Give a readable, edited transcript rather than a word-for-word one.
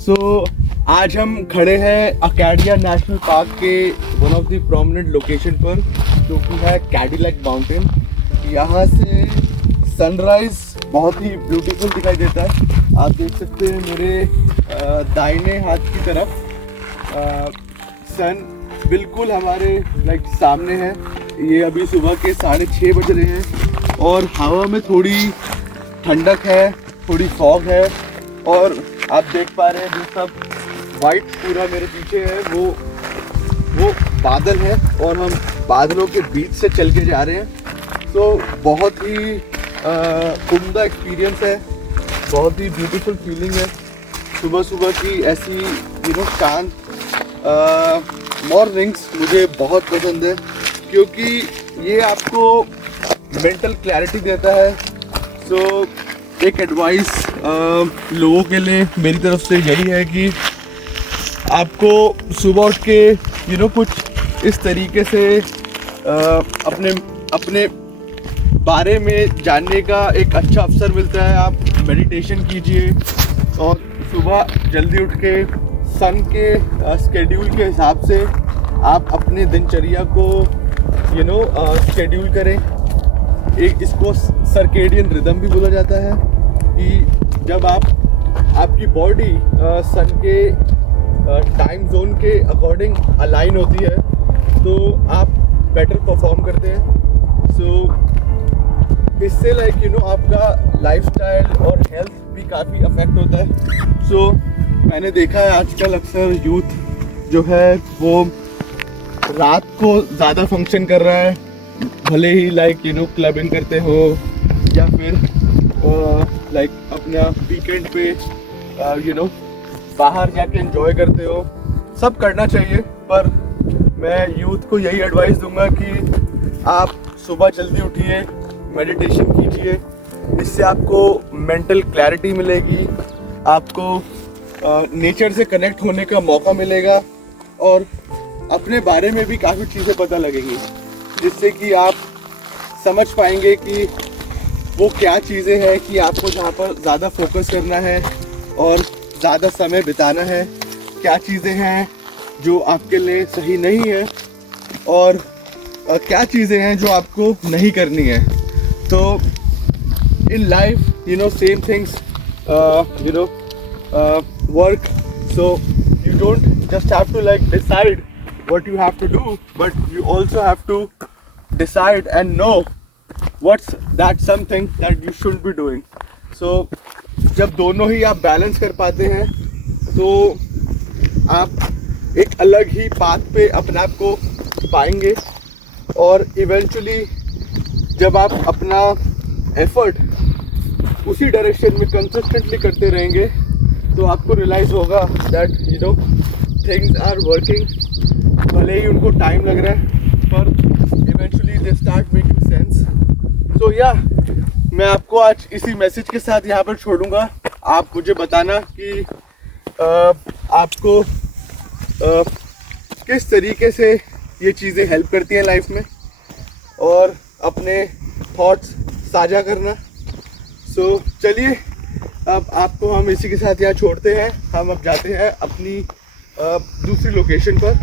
सो आज हम खड़े हैं अकेडिया नेशनल पार्क के one of the prominent location पर, जो कि है कैडिलैक माउंटेन। यहाँ से सनराइज बहुत ही ब्यूटीफुल दिखाई देता है। आप देख सकते हैं मेरे दाहिने हाथ की तरफ सन बिल्कुल हमारे सामने है। ये अभी सुबह के 6:30 बज रहे हैं और हवा में थोड़ी ठंडक है, थोड़ी फॉग है और आप देख पा रहे हैं जो सब वाइट पूरा मेरे पीछे है वो बादल है और हम बादलों के बीच से चल के जा रहे हैं। तो बहुत ही उम्दा एक्सपीरियंस है, बहुत ही ब्यूटीफुल फीलिंग है। सुबह सुबह की ऐसी शांत मॉर्निंग्स मुझे बहुत पसंद है, क्योंकि ये आपको मेंटल क्लैरिटी देता है। सो एक एडवाइस लोगों के लिए मेरी तरफ से यही है कि आपको सुबह उठ के कुछ इस तरीके से अपने बारे में जानने का एक अच्छा अवसर मिलता है। आप मेडिटेशन कीजिए और सुबह जल्दी उठ के सन के स्केड्यूल के हिसाब से आप अपने दिनचर्या को शेड्यूल करें। एक इसको सर्केडियन रिदम भी बोला जाता है कि जब आपकी बॉडी सन के टाइम जोन के अकॉर्डिंग अलाइन होती है तो आप बेटर परफॉर्म करते हैं। सो इससे आपका लाइफस्टाइल और हेल्थ भी काफ़ी अफेक्ट होता है। सो मैंने देखा है आजकल अक्सर यूथ जो है वो रात को ज़्यादा फंक्शन कर रहा है, भले ही क्लबिंग करते हो या फिर अपना वीकेंड पे बाहर जाके एंजॉय करते हो। सब करना चाहिए, पर मैं यूथ को यही एडवाइस दूंगा कि आप सुबह जल्दी उठिए, मेडिटेशन कीजिए। इससे आपको मेंटल क्लैरिटी मिलेगी, आपको नेचर से कनेक्ट होने का मौका मिलेगा और अपने बारे में भी काफ़ी चीज़ें पता लगेंगी, जिससे कि आप समझ पाएंगे कि वो क्या चीज़ें हैं कि आपको जहाँ पर ज़्यादा फोकस करना है और ज़्यादा समय बिताना है, क्या चीज़ें हैं जो आपके लिए सही नहीं है और क्या चीज़ें हैं जो आपको नहीं करनी है। तो in life same things work, so you don't just have to decide what you have to do, but you also have to decide and know what's that something that you shouldn't be doing. So जब दोनों ही आप balance कर पाते हैं तो आप एक अलग ही पाथ पे अपने आप को पाएंगे और इवेंचुअली जब आप अपना एफर्ट उसी डायरेक्शन में कंसिस्टेंटली करते रहेंगे तो आपको रियलाइज़ होगा दैट थिंग्स आर वर्किंग। भले ही उनको टाइम लग रहा है पर eventually they start making sense. तो मैं आपको आज इसी मैसेज के साथ यहाँ पर छोड़ूंगा। आप मुझे बताना कि आपको किस तरीके से ये चीज़ें हेल्प करती हैं लाइफ में और अपने थॉट्स साझा करना। सो चलिए अब आपको हम इसी के साथ यहाँ छोड़ते हैं। हम अब जाते हैं अपनी दूसरी लोकेशन पर।